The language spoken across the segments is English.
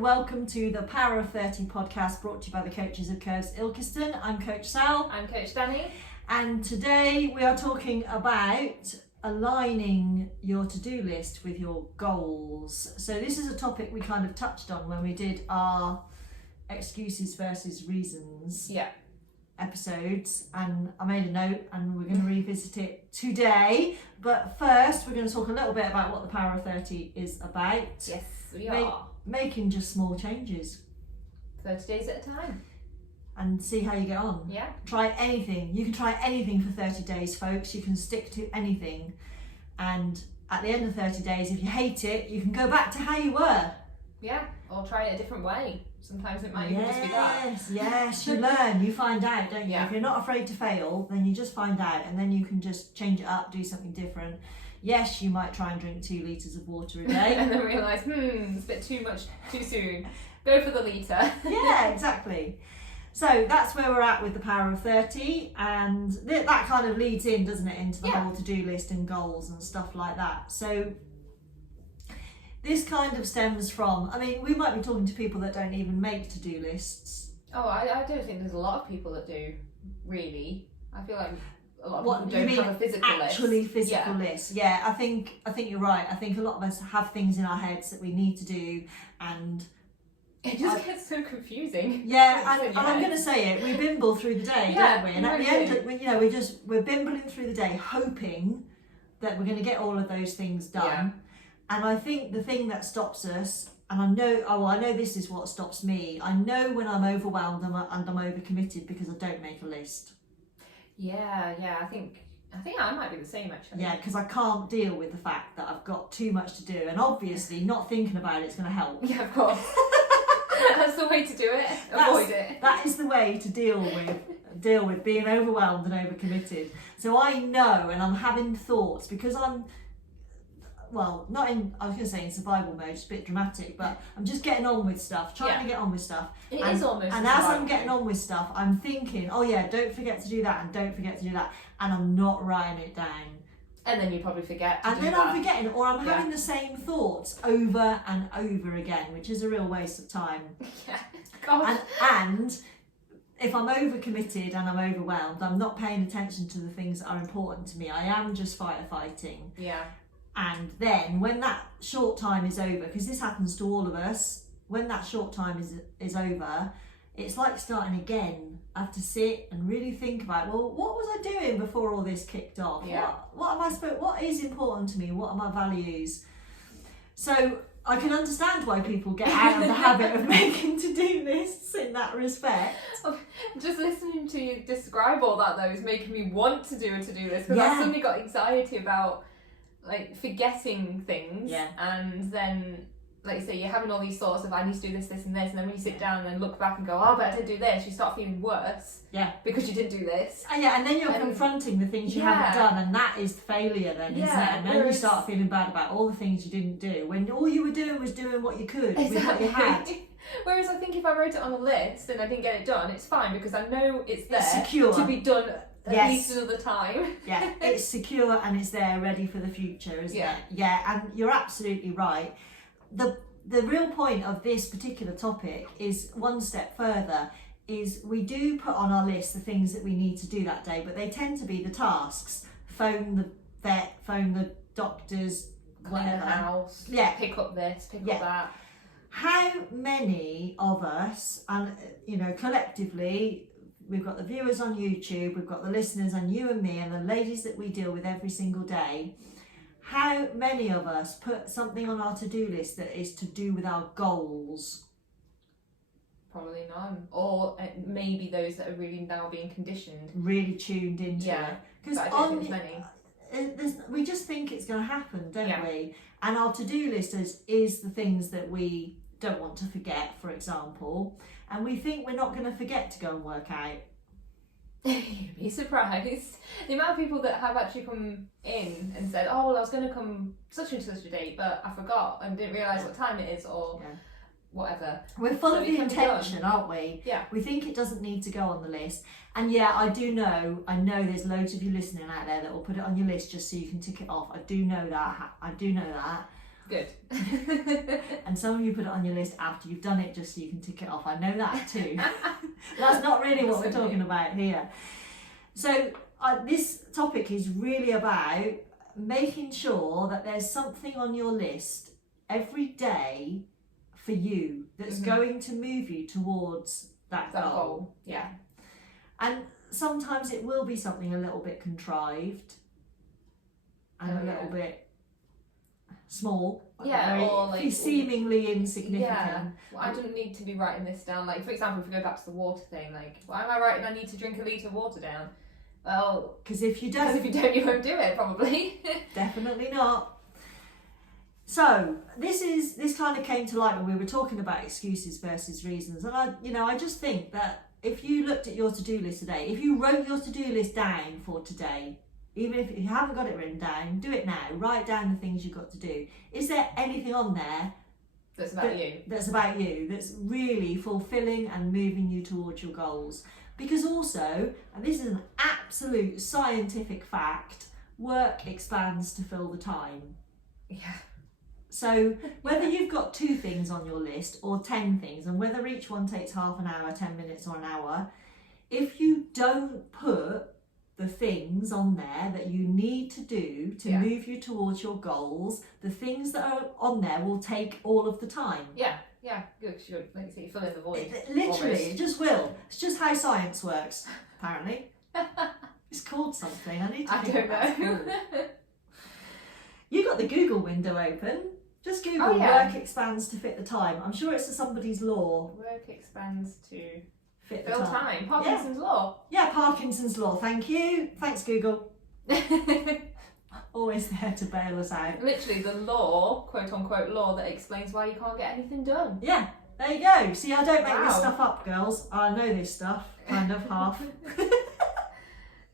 and welcome to the Power of 30 podcast brought to you by the coaches of Curves Ilkeston. I'm Coach Sal. I'm Coach Danny. And today we are talking about aligning your to-do list with your goals. So this is a topic we kind of touched on when we did our excuses versus reasons episodes, and I made a note and we're going to revisit it today. But first we're going to talk a little bit about what the Power of 30 is about. Yes, we are. Making just small changes. 30 days at a time. And see how you get on. Yeah. Try anything. You can try anything for 30 days, folks. You can stick to anything. And at the end of 30 days, if you hate it, you can go back to how you were. Yeah, or try it a different way. Sometimes it might even just be that. Yes, you learn, you find out, don't you? Yeah. If you're not afraid to fail, then you just find out and then you can just change it up, do something different. Yes, you might try and drink 2 litres of water a day. And then realise, it's a bit too much too soon. Go for the litre. Yeah, exactly. So that's where we're at with the Power of 30, and that kind of leads in, doesn't it, into the whole to-do list and goals and stuff like that. So this kind of stems from, I mean, we might be talking to people that don't even make to-do lists. Oh, I don't think there's a lot of people that do, really. I feel like a lot of people don't have a physical list. Actually physical list. Yeah, I think you're right. I think a lot of us have things in our heads that we need to do, and it just gets so confusing. Yeah, and I'm going to say it, we bimble through the day, don't we? And at the end, we're bimbling through the day, hoping that we're going to get all of those things done. Yeah. And I think the thing that stops us, and I know this is what stops me. I know when I'm overwhelmed and I'm overcommitted because I don't make a list. Yeah. I think I might be the same actually. Yeah, because I can't deal with the fact that I've got too much to do, and obviously not thinking about it's going to help. Yeah, of course. That's the way to do it. Avoid it. That is the way to deal with being overwhelmed and overcommitted. So I know, and I'm having thoughts because I'm, well, not in, I was going to say in survival mode, it's a bit dramatic, but I'm just getting on with stuff, trying to get on with stuff. It is almost. And as I'm getting on with stuff, I'm thinking, oh yeah, don't forget to do that and don't forget to do that. And I'm not writing it down. And then you probably forget to do that. And then I'm forgetting, or I'm having the same thoughts over and over again, which is a real waste of time. Yeah, gosh. And if I'm overcommitted and I'm overwhelmed, I'm not paying attention to the things that are important to me. I am just fighting. Yeah. And then when that short time is over, because this happens to all of us, when that short time is over, it's like starting again. I have to sit and really think about, well, what was I doing before all this kicked off? Yeah. What is important to me? What are my values? So I can understand why people get out of the habit of making to-do lists in that respect. Just listening to you describe all that though is making me want to do a to-do list, because I've suddenly got anxiety about like forgetting things, and then like you say, you're having all these thoughts of I need to do this, this and this, and then when you sit down and then look back and go, oh, but I did do this, you start feeling worse because you didn't do this. And then you're confronting the things you haven't done, and that is failure then, isn't it? And then you start feeling bad about all the things you didn't do, when all you were doing was doing what you could with what you had. Whereas I think if I wrote it on a list and I didn't get it done, it's fine because I know it's there secure to be done at least another time. Yeah, it's secure and it's there ready for the future, isn't it? Yeah, and you're absolutely right. The real point of this particular topic is one step further, is we do put on our list the things that we need to do that day, but they tend to be the tasks. Phone the vet, phone the doctors, whatever. Clean the house, pick up this, pick up that. How many of us, and collectively, we've got the viewers on YouTube, we've got the listeners and you and me and the ladies that we deal with every single day, how many of us put something on our to-do list that is to do with our goals? Probably none. Or maybe those that are really now being conditioned. Really tuned into it. Because I don't think there's many. We just think it's going to happen, don't we? And our to-do list is the things that we don't want to forget, for example. And we think we're not going to forget to go and work out. You'd be surprised. The amount of people that have actually come in and said, oh, well, I was going to come such and such a date, but I forgot and didn't realise what time it is or whatever. We're full of the intention, aren't we? Yeah. We think it doesn't need to go on the list. And I know there's loads of you listening out there that will put it on your list just so you can tick it off. I do know that. Good. And some of you put it on your list after you've done it just so you can tick it off. I know that too. That's not really what we're talking about here. So this topic is really about making sure that there's something on your list every day for you that's going to move you towards that goal. Yeah. And sometimes it will be something a little bit contrived and a little bit small, or like seemingly insignificant. Yeah, well, I don't need to be writing this down. Like, for example, if we go back to the water thing, like, why am I writing I need to drink a litre of water down? Well, because if you don't, you won't do it, probably. Definitely not. So this kind of came to light when we were talking about excuses versus reasons, and I just think that if you looked at your to-do list today, if you wrote your to-do list down for today, even if you haven't got it written down, do it now. Write down the things you've got to do. Is there anything on there that's about you? That's about you, that's really fulfilling and moving you towards your goals? Because also, and this is an absolute scientific fact, work expands to fill the time. Yeah. So whether you've got 2 things on your list or 10 things, and whether each one takes half an hour, 10 minutes or an hour, if you don't put the things on there that you need to do to move you towards your goals, the things that are on there will take all of the time. Yeah, good. You're, like you say, you fill in the void. Literally, it just will. It's just how science works, apparently. It's called something. I need to think I don't know. You got the Google window open. Just Google work expands to fit the time. I'm sure it's somebody's law. Work expands to fit the fill time. Parkinson's law. Yeah, Parkinson's law. Thank you. Thanks, Google. Always there to bail us out. Literally the law, quote unquote law, that explains why you can't get anything done. Yeah, there you go. See, I don't make this stuff up, girls. I know this stuff, kind of half.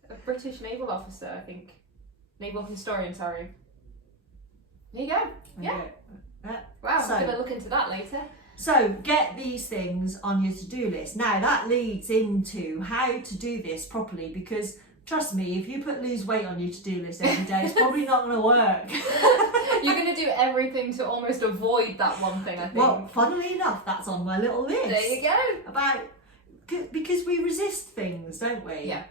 A British naval officer, I think. Naval historian, sorry. There you go. Yeah. Wow, I'm going to look into that later. So get these things on your to-do list. Now that leads into how to do this properly, because trust me, if you put lose weight on your to-do list every day, it's probably not going to work. You're going to do everything to almost avoid that one thing, I think. Well, funnily enough, that's on my little list. There you go. Because we resist things, don't we? Yeah.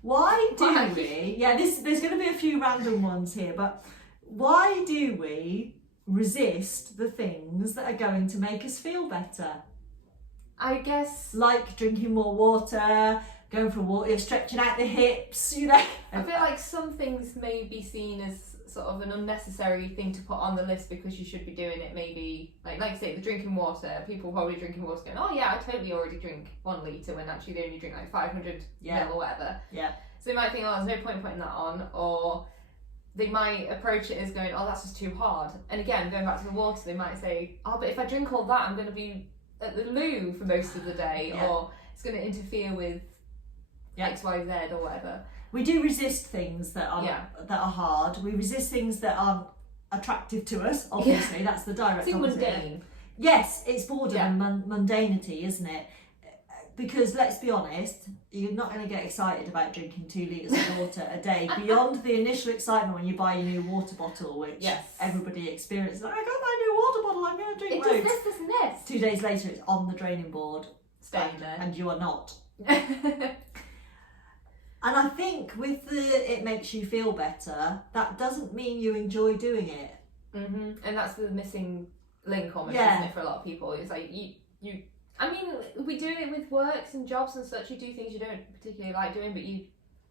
Why do we? Yeah, there's going to be a few random ones here, but why do we resist the things that are going to make us feel better? I guess, like drinking more water, going for a walk, stretching out the hips, you know. I feel like some things may be seen as sort of an unnecessary thing to put on the list because you should be doing it. Maybe like you say, the drinking water. People probably drinking water going, oh yeah, I totally already drink 1 litre when actually they only drink like 500 ml or whatever. Yeah. So they might think, oh, there's no point putting that on, or they might approach it as going, oh, that's just too hard. And again, going back to the water, they might say, oh, but if I drink all that, I'm going to be at the loo for most of the day, or it's going to interfere with X, Y, Z, or whatever. We do resist things that are hard. We resist things that aren't attractive to us. Obviously, that's the direct opposite. Mundane. Yes, it's boredom and mundanity, isn't it? Because let's be honest, you're not going to get excited about drinking 2 litres of water a day beyond the initial excitement when you buy your new water bottle, which everybody experiences. Like, I got my new water bottle, I'm going to drink loads. It does this and this. 2 days later, it's on the draining board. Staying there. And you are not. And I think with the it makes you feel better, that doesn't mean you enjoy doing it. Mm-hmm. And that's the missing link almost, isn't it, for a lot of people? It's like you I mean, we do it with works and jobs and such. You do things you don't particularly like doing, but you're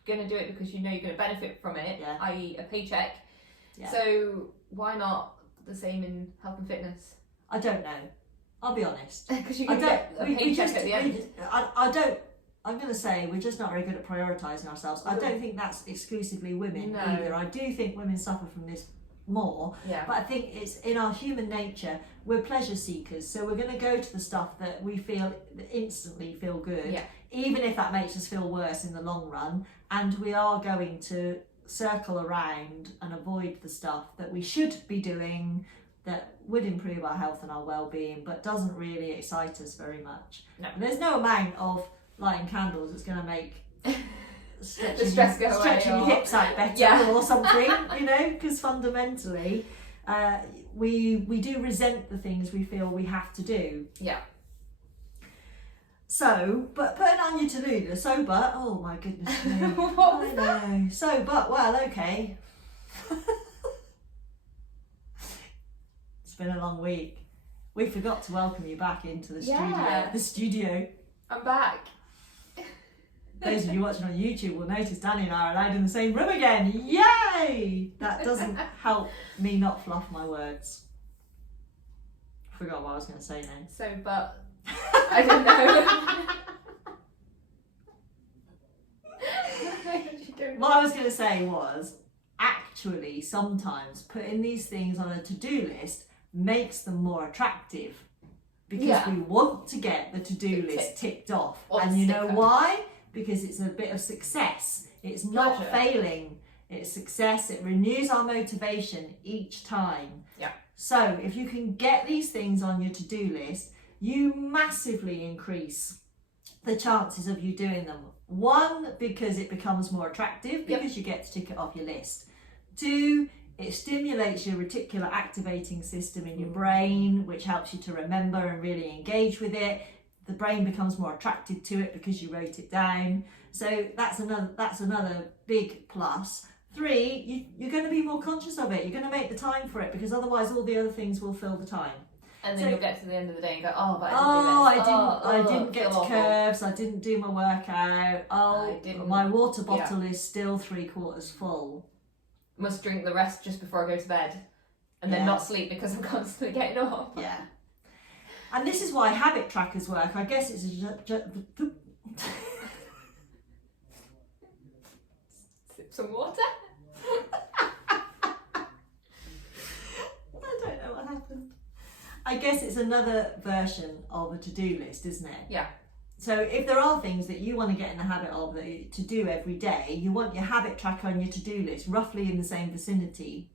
going to do it because you know you're going to benefit from it, i.e. a paycheck. Yeah. So why not the same in health and fitness? I don't know. I'll be honest. Because you can get a paycheck at the end. I'm going to say we're just not very good at prioritising ourselves. I don't think that's exclusively women either. I do think women suffer from this more, but I think it's in our human nature. We're pleasure seekers, so we're going to go to the stuff that we feel instantly feel good, even if that makes us feel worse in the long run, and we are going to circle around and avoid the stuff that we should be doing that would improve our health and our well-being but doesn't really excite us very much. And there's no amount of lighting candles that's going to make stretching your hips out better or something, you know, because fundamentally we do resent the things we feel we have to do. Yeah. So, but putting on your to-do list, so but, oh my goodness me. What was I that? know. So but, well, okay. It's been a long week. We forgot to welcome you back into the studio. The studio. I'm back. Those of you watching on YouTube will notice Danny and I are allowed in the same room again. Yay! That doesn't help me not fluff my words. Forgot what I was going to say now. So, but I don't know. What I was going to say was, actually, sometimes putting these things on a to-do list makes them more attractive because we want to get the to-do list ticked off. And you know why? Because it's a bit of success. It's not failing. It's success. It renews our motivation each time. Yeah. So if you can get these things on your to-do list, you massively increase the chances of you doing them. One, because it becomes more attractive because you get to tick it off your list. Two, it stimulates your reticular activating system in your brain, which helps you to remember and really engage with it. The brain becomes more attracted to it because you wrote it down. So that's another big plus. Three, you're going to be more conscious of it. You're going to make the time for it because otherwise all the other things will fill the time. And then you'll get to the end of the day and go, oh, but I didn't get to curves, I didn't do my workout, my water bottle is still 3/4 full. Must drink the rest just before I go to bed and then not sleep because I'm constantly getting up. Yeah. And this is why habit trackers work. I guess it's Sip some water. I don't know what happened. I guess it's another version of a to-do list, isn't it? Yeah. So if there are things that you want to get in the habit of to do every day, you want your habit tracker on your to-do list roughly in the same vicinity.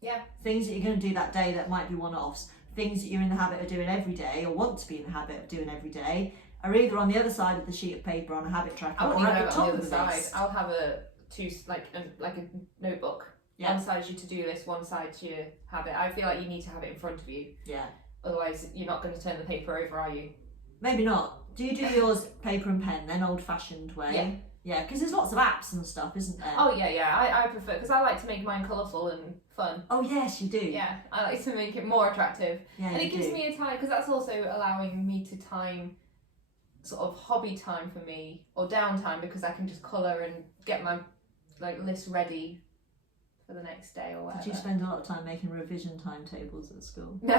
Yeah. Things that you're going to do that day that might be one-offs. Things that you're in the habit of doing every day or want to be in the habit of doing every day are either on the other side of the sheet of paper on a habit tracker or at the top of the side. list. I'll have a notebook. Yeah. One side's your to-do list, one side's your habit. I feel like you need to have it in front of you. Yeah. Otherwise, you're not going to turn the paper over, are you? Maybe not. Do you do yours paper and pen then, old-fashioned way? Yeah. Yeah, because there's lots of apps and stuff, isn't there? Oh yeah. I prefer, because I like to make mine colourful and fun. Oh yes, you do. Yeah, I like to make it more attractive. Yeah, and it gives me a time, because that's also allowing me to time sort of hobby time for me or downtime, because I can just colour and get my list ready for the next day or whatever. Did you spend a lot of time making revision timetables at school? No.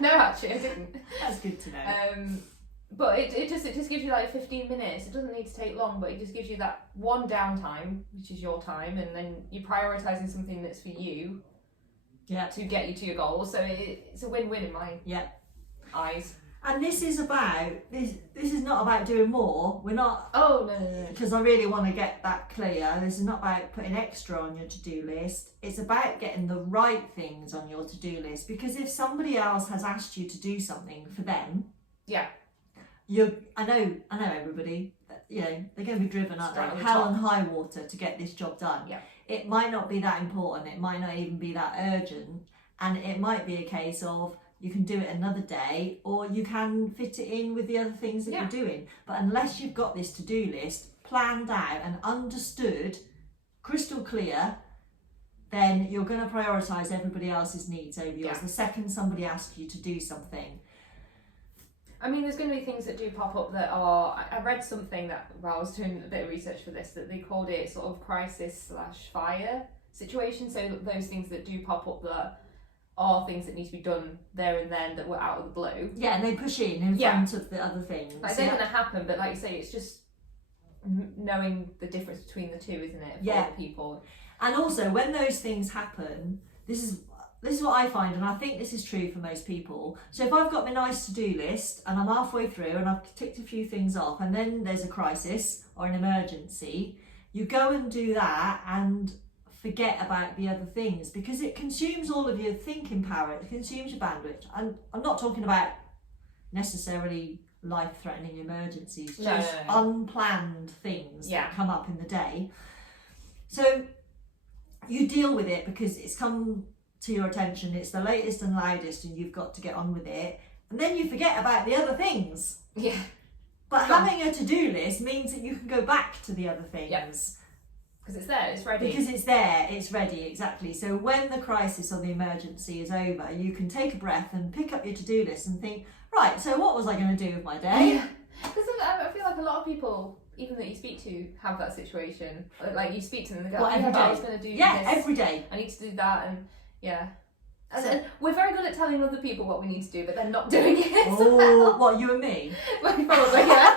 No, actually I didn't. That's good to know. But it just gives you 15 minutes. It doesn't need to take long, but it just gives you that one downtime, which is your time, and then you're prioritising something that's for you to get you to your goals. So it's a win-win in my eyes. And this is about this is not about doing more. We're not. Oh no. Because I really want to get that clear. This is not about putting extra on your to-do list. It's about getting the right things on your to-do list. Because if somebody else has asked you to do something for them, I know everybody. They're going to be driven up hell and high water to get this job done. Yeah. It might not be that important. It might not even be that urgent, and it might be a case of you can do it another day, or you can fit it in with the other things that you're doing. But unless you've got this to-do list planned out and understood, crystal clear, then you're going to prioritise everybody else's needs over yours. The second somebody asks you to do something. I mean, there's going to be things that do pop up that are... I read something that, while I was doing a bit of research for this, that they called it sort of crisis/fire situation. So those things that do pop up that are things that need to be done there and then that were out of the blue. Yeah, and they push in front of the other things. They're going to happen, but like you say, it's just knowing the difference between the two, isn't it, for other people? And also, when those things happen, this is what I find, and I think this is true for most people. So if I've got my nice to-do list and I'm halfway through and I've ticked a few things off, and then there's a crisis or an emergency, you go and do that and forget about the other things, because it consumes all of your thinking power, it consumes your bandwidth. And I'm not talking about necessarily life-threatening emergencies, just unplanned things that come up in the day. So you deal with it because it's come to your attention, it's the latest and loudest, and you've got to get on with it, and then you forget about the other things. Yeah. But having a to-do list means that you can go back to the other things. Because it's there, it's ready. Because it's there, it's ready, exactly. So when the crisis or the emergency is over, you can take a breath and pick up your to-do list and think, right, so what was I going to do with my day? Yeah. Because I feel like a lot of people, even that you speak to, have that situation. Like you speak to them and they go, every day. I was going to do this. Every day. I need to do that, and and we're very good at telling other people what we need to do, but they're not doing it. Oh, what, you and me? Probably, yeah.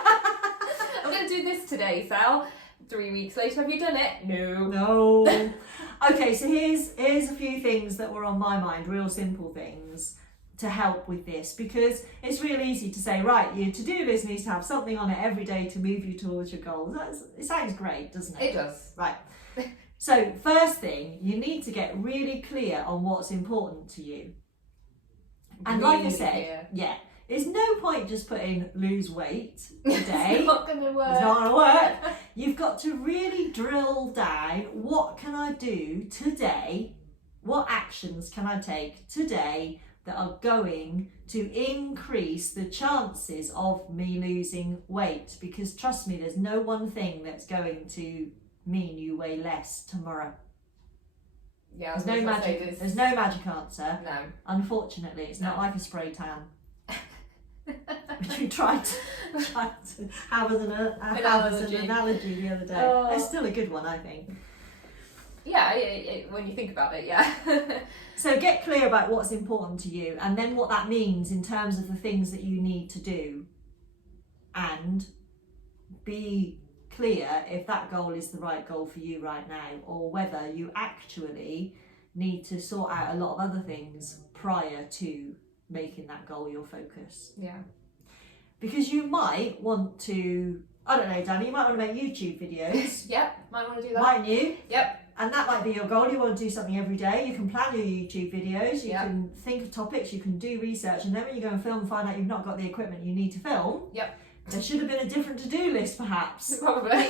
I'm going to do this today, Sal. 3 weeks later, have you done it? No. Okay, so here's a few things that were on my mind, real simple things to help with this, because it's real easy to say, right, your to-do list needs to have something on it every day to move you towards your goals. It sounds great, doesn't it? It does. Right. So first thing, you need to get really clear on what's important to you. And really like I said, there's no point just putting lose weight today. It's not going to work. It's not going to work. You've got to really drill down, what can I do today? What actions can I take today that are going to increase the chances of me losing weight? Because trust me, there's no one thing that's going to mean you weigh less tomorrow. Yeah, there's no magic. There's no magic answer. No. Unfortunately, it's not like a spray tan, which we tried to have as an analogy the other day. It's still a good one, I think. Yeah, when you think about it, yeah. So get clear about what's important to you, and then what that means in terms of the things that you need to do, and be clear if that goal is the right goal for you right now, or whether you actually need to sort out a lot of other things prior to making that goal your focus. Yeah. Because you might want to, I don't know, Danny, you might want to make YouTube videos. Yep, might want to do that. Mightn't you? Yep. And that might be your goal. You want to do something every day. You can plan your YouTube videos. You can think of topics. You can do research. And then when you go and film and find out you've not got the equipment you need to film, there should have been a different to-do list, perhaps. Probably.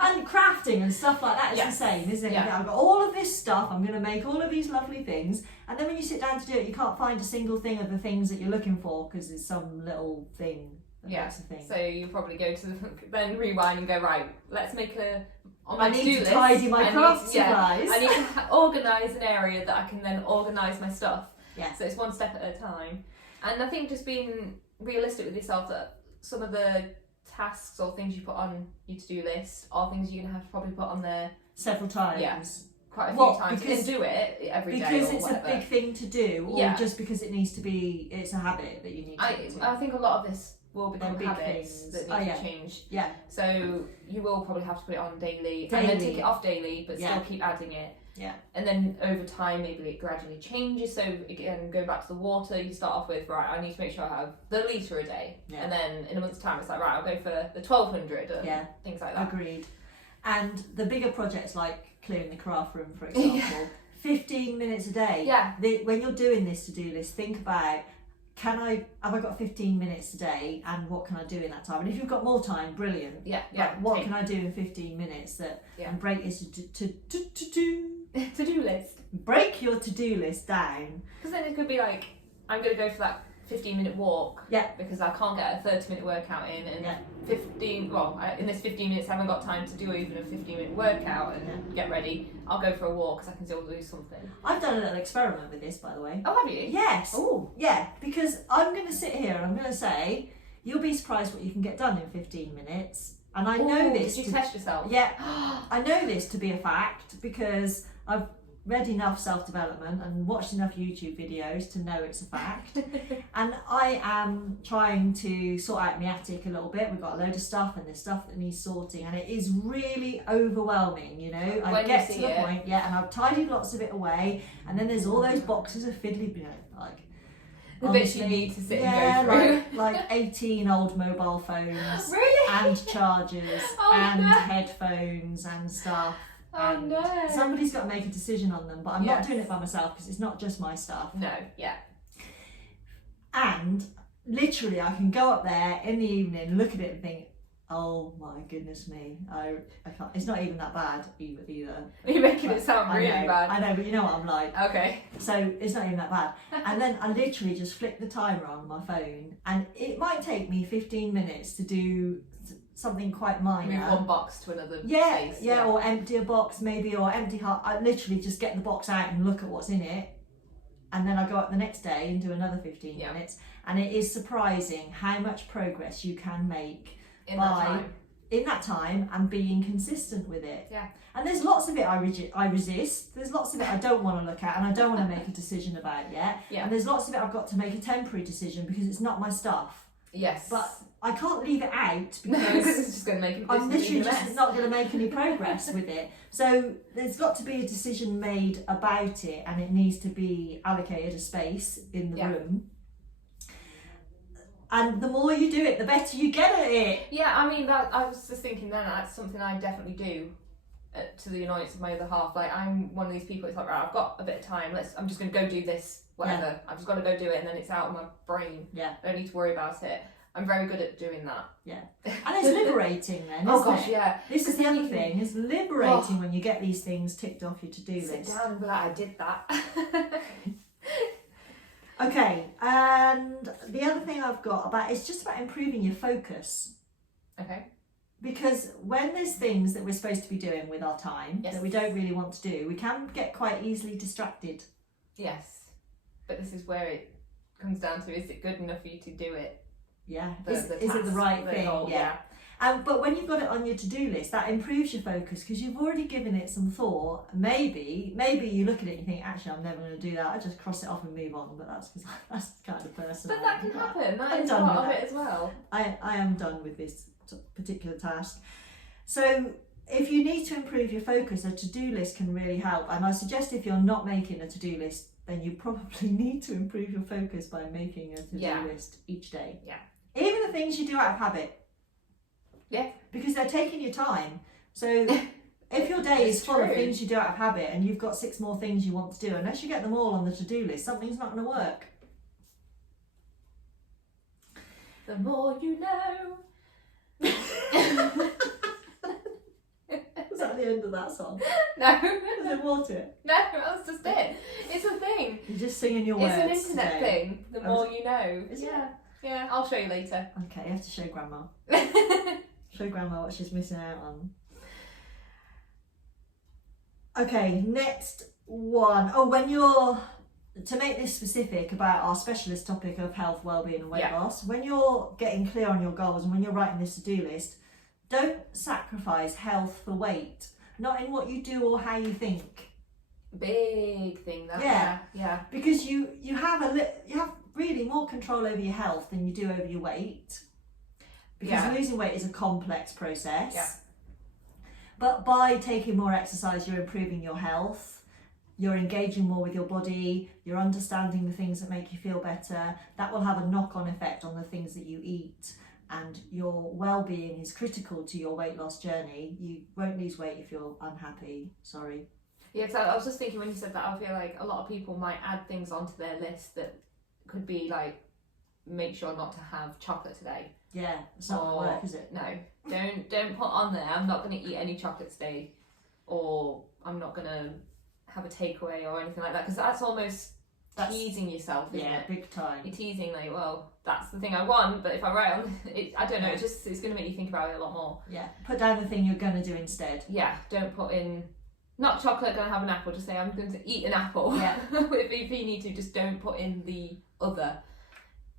And crafting and stuff like that is the same, isn't it? Yeah. I've got all of this stuff. I'm going to make all of these lovely things. And then when you sit down to do it, you can't find a single thing of the things that you're looking for because there's some little thing that makes a thing. So you probably go to then rewind and go, right, let's make I need to tidy my craft supplies. I need to organise an area that I can then organise my stuff. Yeah. So it's one step at a time. And I think just being realistic with yourself that some of the tasks or things you put on your to-do list are things you're going to have to probably put on there several times. Yeah. Quite a few times. Because, you can do it every day because or it's whatever. a big thing to do, or just because it needs to be, it's a habit that you need to do. I think a lot of this will become big habits things. that need to change. Yeah. So you will probably have to put it on daily. And then take it off daily, but still keep adding it. Yeah. And then over time, maybe it gradually changes. So again, going back to the water, you start off with, right, I need to make sure I have the litre a day. Yeah. And then in a month's time, it's like, right, I'll go for the 1200 and things like that. Agreed. And the bigger projects like clearing the craft room, for example, 15 minutes a day. Yeah. When you're doing this to-do list, think about, have I got 15 minutes a day, and what can I do in that time? And if you've got more time, brilliant. Yeah. Like, what can I do in 15 minutes and break your to-do list. Break your to-do list down. Because then it could be like, I'm going to go for that 15-minute walk. Yeah. Because I can't get a 30-minute workout in, and in this 15 minutes I haven't got time to do even a 15-minute workout and get ready. I'll go for a walk because I can still do something. I've done a little experiment with this, by the way. Oh, have you? Yes. Oh. Yeah, because I'm going to sit here and I'm going to say, you'll be surprised what you can get done in 15 minutes. And I know this. Did you test yourself? Yeah. I know this to be a fact because I've read enough self-development and watched enough YouTube videos to know it's a fact. And I am trying to sort out my attic a little bit. We've got a load of stuff and there's stuff that needs sorting, and it is really overwhelming, you know. I get to the point, and I've tidied lots of it away, and then there's all those boxes of fiddly, like the bits you need to sit and go through. like 18 old mobile phones really? And chargers and headphones and stuff. Oh no. Somebody's got to make a decision on them, but I'm not doing it by myself because it's not just my stuff. No, yeah. And literally I can go up there in the evening, look at it and think, Oh my goodness me. I can't. It's not even that bad either. You're making it sound really bad. I know, but you know what I'm like. Okay. So it's not even that bad. And then I literally just flick the timer on my phone, and it might take me 15 minutes to do something quite minor. Move one box to another place. place. Yeah, or empty a box maybe, or empty heart. I literally just get the box out and look at what's in it. And then I go up the next day and do another 15 minutes. And it is surprising how much progress you can make in that time and being consistent with it. Yeah. And there's lots of it I resist. There's lots of it I don't want to look at and I don't want to make a decision about yet. Yeah. And there's lots of it I've got to make a temporary decision because it's not my stuff. Yes. But I can't leave it out because it's just going to make I'm literally just not going to make any progress with it. So there's got to be a decision made about it, and it needs to be allocated a space in the room. And the more you do it, the better you get at it. Yeah, I mean, that I was just thinking then that's something I definitely do to the annoyance of my other half. Like, I'm one of these people, it's like, right, I've got a bit of time, I'm just going to go do this, whatever. Yeah. I've just got to go do it, and then it's out of my brain. Yeah. I don't need to worry about it. I'm very good at doing that. Yeah. And it's liberating then, oh gosh, yeah. This is the other thing, it's liberating when you get these things ticked off your to-do list. Sit down and be like, I did that. Okay, and the other thing I've got about it's just about improving your focus. Okay. Because when there's things that we're supposed to be doing with our time that we don't really want to do, we can get quite easily distracted. Yes. But this is where it comes down to, is it good enough for you to do it? Yeah. Is it the right thing? Yeah. But when you've got it on your to-do list, that improves your focus because you've already given it some thought. Maybe you look at it and you think, actually, I'm never going to do that. I just cross it off and move on. But that's because that's the kind of person. But that can happen. That is part of it as well. I am done with this particular task. So if you need to improve your focus, a to-do list can really help. And I suggest if you're not making a to-do list, then you probably need to improve your focus by making a to-do list each day. Yeah. Even the things you do out of habit. Yeah. Because they're taking your time. So if your day is full of things you do out of habit and you've got 6 more things you want to do, unless you get them all on the to-do list, something's not going to work. The more you know. Was that the end of that song? No. Was it water? No, that was just it. It's a thing. You're just singing your words. It's an internet thing. The more you know. Is it? Yeah, I'll show you later. Okay, you have to show Grandma. Show Grandma what she's missing out on. Okay, next one. Oh, when you're, to make this specific about our specialist topic of health, wellbeing and weight loss, when you're getting clear on your goals and when you're writing this to-do list, don't sacrifice health for weight. Not in what you do or how you think. Big thing that. Yeah. Because you have really more control over your health than you do over your weight. Because losing weight is a complex process. Yeah. But by taking more exercise, you're improving your health, you're engaging more with your body, you're understanding the things that make you feel better. That will have a knock-on effect on the things that you eat, and your well-being is critical to your weight loss journey. You won't lose weight if you're unhappy. Sorry. Yeah, so I was just thinking when you said that, I feel like a lot of people might add things onto their list that could be like, make sure not to have chocolate today. Yeah, it's not gonna work, is it? No, don't put on there, I'm not going to eat any chocolate today, or I'm not going to have a takeaway or anything like that, because that's almost teasing yourself, isn't it? Yeah, big time. You're teasing, like, well, that's the thing I want, but if I write on it, I don't know, it's going to make you think about it a lot more. Yeah, put down the thing you're going to do instead. Yeah, don't put in, not chocolate, going to have an apple, just say I'm going to eat an apple. Yeah. if you need to, just don't put in the other.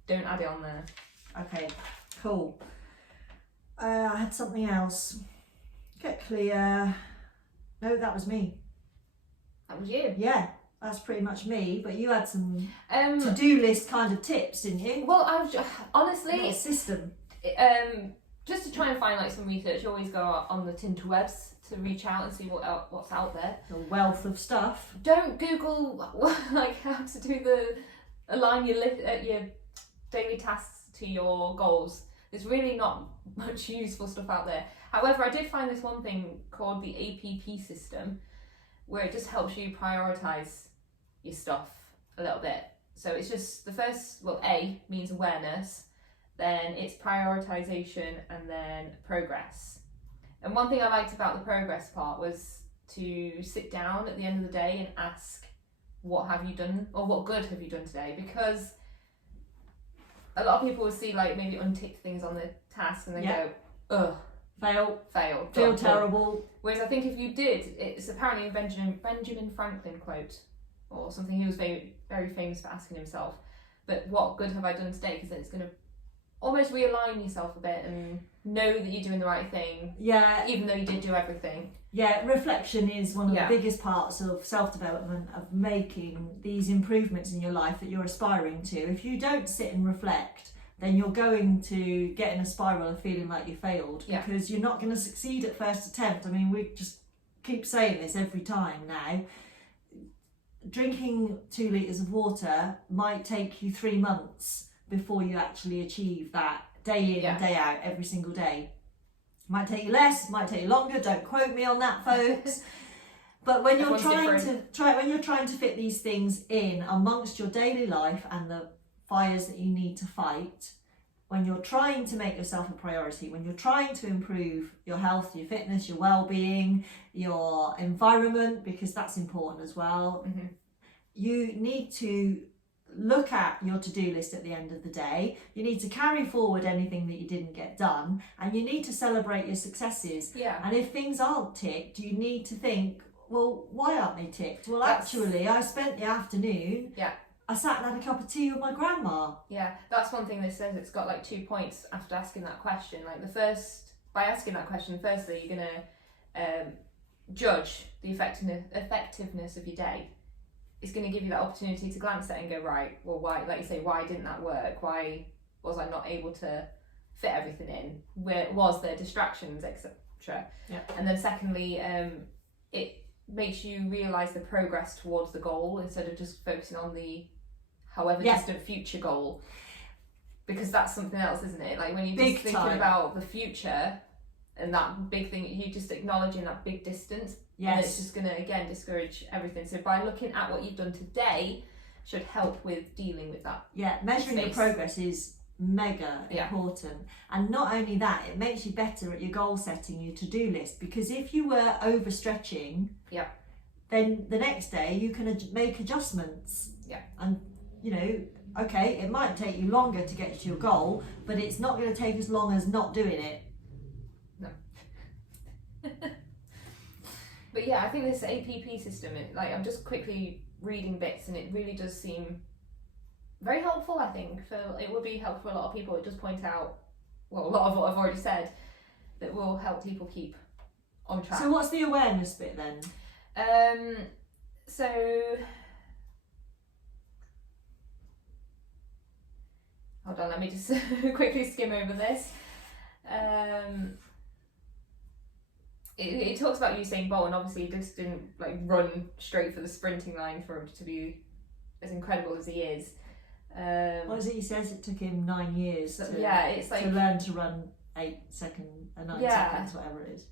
Don't add it on there. Okay, cool. I had something else. Get clear. No, that was me. That was you. Yeah, that's pretty much me. But you had some to-do list kind of tips, didn't you? Well, I was honestly a system. Just to try and find like some research. You always go on the interwebs to reach out and see what's out there. A wealth of stuff. Don't Google like how to do align your daily tasks to your goals. There's really not much useful stuff out there. However, I did find this one thing called the APP system, where it just helps you prioritize your stuff a little bit. So it's just the first, A means awareness, then it's prioritization, and then progress. And one thing I liked about the progress part was to sit down at the end of the day and ask, what have you done, or what good have you done today? Because a lot of people will see like maybe unticked things on the task and then go, ugh, fail, feel terrible. Whereas I think if you did, it's apparently a Benjamin Franklin quote, or something he was very, very famous for asking himself. But what good have I done today? Because then it's going to almost realign yourself a bit and know that you're doing the right thing. Yeah. Even though you did do everything. Yeah, reflection is one of the biggest parts of self-development, of making these improvements in your life that you're aspiring to. If you don't sit and reflect, then you're going to get in a spiral of feeling like you failed, because you're not going to succeed at first attempt. I mean, we just keep saying this every time now. Drinking 2 litres of water might take you 3 months before you actually achieve that day in and day out every single day. Might take you less, might take you longer. Don't quote me on that, folks. But when you're trying to fit these things in amongst your daily life and the fires that you need to fight, when you're trying to make yourself a priority, when you're trying to improve your health, your fitness, your well-being, your environment, because that's important as well, you need to look at your to-do list at the end of the day. You need to carry forward anything that you didn't get done, and you need to celebrate your successes. And if things aren't ticked, you need to think, well, why aren't they ticked? Well, actually, I spent the afternoon, I sat and had a cup of tea with my grandma. Yeah, that's one thing they says. It's got like 2 points after asking that question. Like by asking that question, firstly, you're going to judge the effectiveness of your day. It's going to give you that opportunity to glance at it and go, right, well, why, like you say, why didn't that work? Why was I not able to fit everything in? Where was there distractions, etc.? And then secondly, it makes you realise the progress towards the goal instead of just focusing on the however distant future goal. Because that's something else, isn't it? Like when you're just thinking about the future and that big thing, you're just acknowledging that big distance. And it's just going to, again, discourage everything. So by looking at what you've done today should help with dealing with that. Measuring your progress is mega important. And not only that, it makes you better at your goal setting, your to-do list. Because if you were overstretching, then the next day you can make adjustments. And, you know, okay, it might take you longer to get to your goal, but it's not going to take as long as not doing it. No. But yeah, I think this APP system, I'm just quickly reading bits, and it really does seem very helpful. I think it would be helpful for a lot of people. It does point out, well, a lot of what I've already said, that will help people keep on track. So what's the awareness bit then? So hold on, let me just quickly skim over this. It talks about Usain Bolt, and obviously he just didn't run straight for the sprinting line for him to be as incredible as he is. What is it he says? It took him 9 years to learn to run 9 seconds, whatever it is.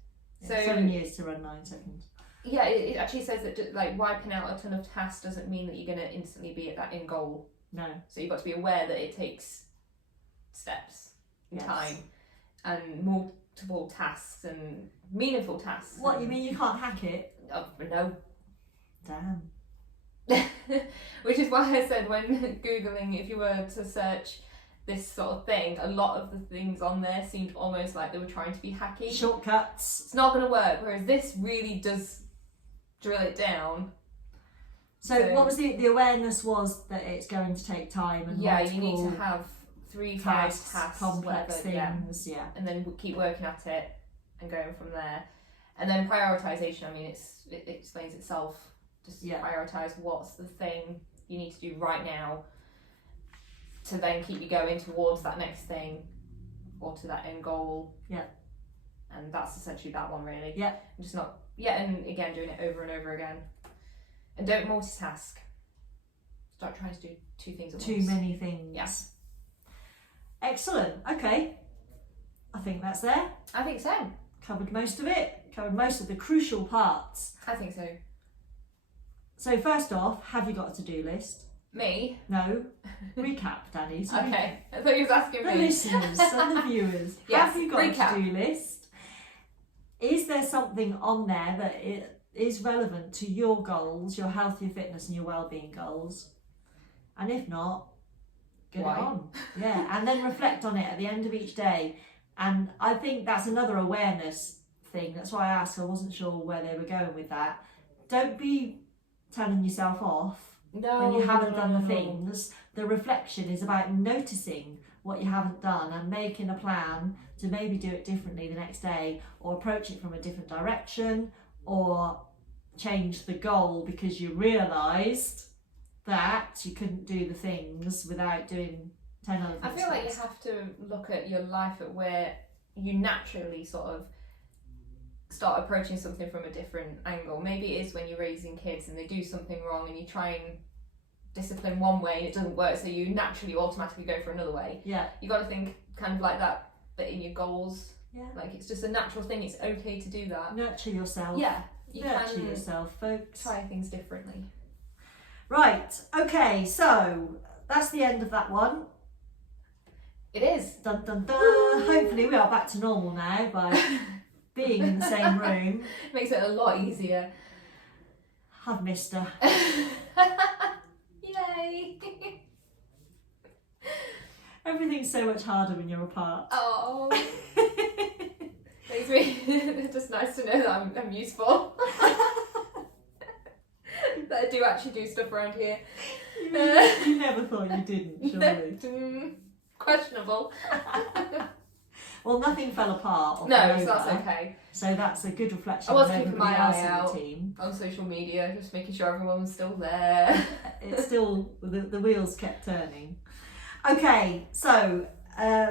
So 7 years to run 9 seconds. Yeah, it actually says that wiping out a ton of tasks doesn't mean that you're going to instantly be at that end goal. No. So you've got to be aware that it takes steps in time and multiple tasks and meaningful tasks. What, you mean you can't hack it? No. Damn. Which is why I said when Googling, if you were to search this sort of thing, a lot of the things on there seemed almost like they were trying to be hacky. Shortcuts. It's not going to work, whereas this really does drill it down. So what was the awareness was that it's going to take time and you need to have 3 tasks, complex things, and then keep working at it and going from there. And then prioritization, I mean, it explains itself. Just prioritize what's the thing you need to do right now to then keep you going towards that next thing or to that end goal. And that's essentially that one, really. Just not and again doing it over and over again. And don't multitask. Start trying to do 2 things at once. Too many things. Excellent. Okay. I think that's there. I think so. Covered most of it. Covered most of the crucial parts. I think so. So first off, have you got a to-do list? Me? No. Recap, Danny. So Okay. I thought you was asking the me. listeners and the viewers, Yes, have you got recap. a to-do list? Is there something on there that is relevant to your goals, your health, your fitness and your well-being goals? And if not, get Why? it on. Yeah, and then reflect on it at the end of each day. And I think that's another awareness thing. That's why I asked. I wasn't sure where they were going with that. Don't be telling yourself off when you haven't done the things. The reflection is about noticing what you haven't done and making a plan to maybe do it differently the next day, or approach it from a different direction, or change the goal because you realised that you couldn't do the things without doing 10 other things. I feel like you have to look at your life at where you naturally sort of start approaching something from a different angle. Maybe it is when you're raising kids and they do something wrong and you try and discipline one way and it doesn't work, so you naturally automatically go for another way. Yeah. You got to think kind of like that, but in your goals. Yeah. Like it's just a natural thing. It's okay to do that. Nurture yourself. Yeah. You Nurture can yourself, folks. try things differently. Right. Okay. So that's the end of that one. It is. Dun dun dun. Hopefully we are back to normal now by being in the same room. Makes it a lot easier. I've missed her. Yay! Everything's so much harder when you're apart. Oh. Makes me just nice to know that I'm useful. That I do actually do stuff around here. You never thought you didn't, surely. Questionable. Well, nothing fell apart. or No, fell so that's over, okay. So that's a good reflection I was of keeping everybody my else eye in out. the team. On social media, just making sure everyone's still there. It's still, the wheels kept turning. Okay, so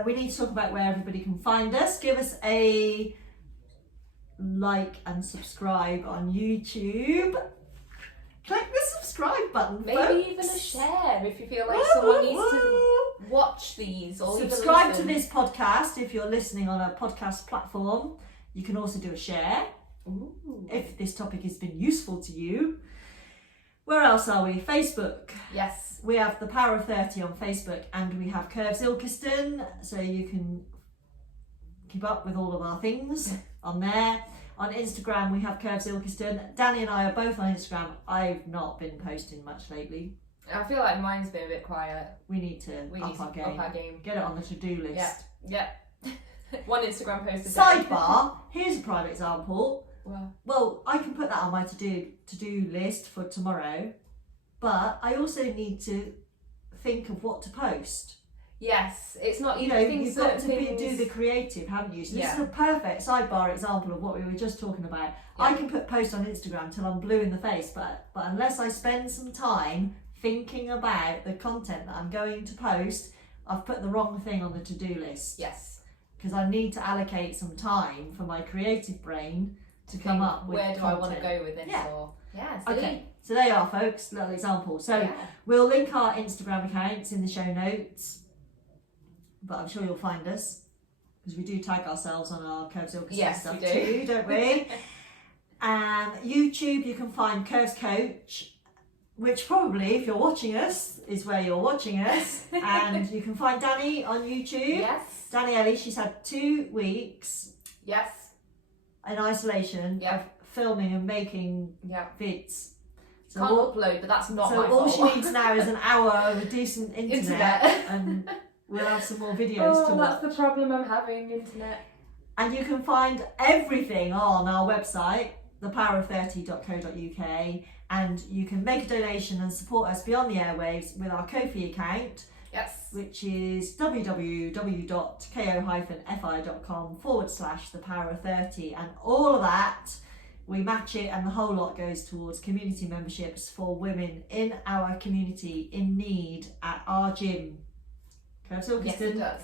we need to talk about where everybody can find us. Give us a like and subscribe on YouTube. Click the subscribe button, Maybe folks. even a share if you feel like someone needs to watch these or subscribe to even listen. this podcast if you're listening on a podcast platform. You can also do a share. Ooh. If this topic has been useful to you. Where else are we? Facebook. Yes. We have the Power of 30 on Facebook, and we have Curves Ilkeston, so you can keep up with all of our things on there. On Instagram we have Curves Ilkeston. Danny and I are both on Instagram. I've not been posting much lately. I feel like mine's been a bit quiet. We need to up our game. Get it on the to-do list. Yeah. One Instagram post a day. Sidebar, here's a prime example. Well, I can put that on my to-do list for tomorrow, but I also need to think of what to post. yes, it's not You know, you've got to do the creative, haven't you? So this is a perfect sidebar example of what we were just talking about. Yeah. I can put posts on Instagram till I'm blue in the face, but unless I spend some time thinking about the content that I'm going to post, I've put the wrong thing on the to-do list. Yes. Because I need to allocate some time for my creative brain to come up with where do content. I want to go with this? Yeah. Or Okay, so there you are, folks. Little example. So we'll link our Instagram accounts in the show notes, but I'm sure you'll find us because we do tag ourselves on our Curves Ilkeston stuff too, don't we? YouTube, you can find Curves Coach, which probably, if you're watching us, is where you're watching us. And you can find Danny on YouTube. Yes. Danny Ellie, she's had 2 weeks Yes. in isolation of filming and making vids. So Can't upload, but that's not my all fault. she needs now is an hour of a decent internet. And we'll have some more videos to watch. That's the problem I'm having, internet. And you can find everything on our website, thepowerof30.co.uk, and you can make a donation and support us beyond the airwaves with our Kofi account, which is www.ko-fi.com/thepowerof30, and all of that, we match it, and the whole lot goes towards community memberships for women in our community in need at our gym. Curves Ilkeston. Yes, it does.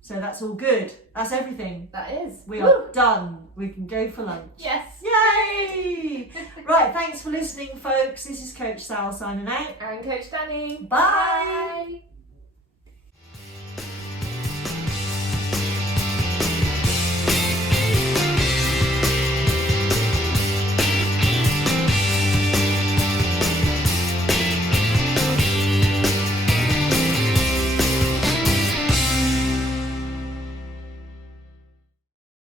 So that's all good. That's everything. That is. We are done. We can go for lunch. Yes. Yay! Right, thanks for listening, folks. This is Coach Sal signing out. And Coach Danny. Bye. Bye.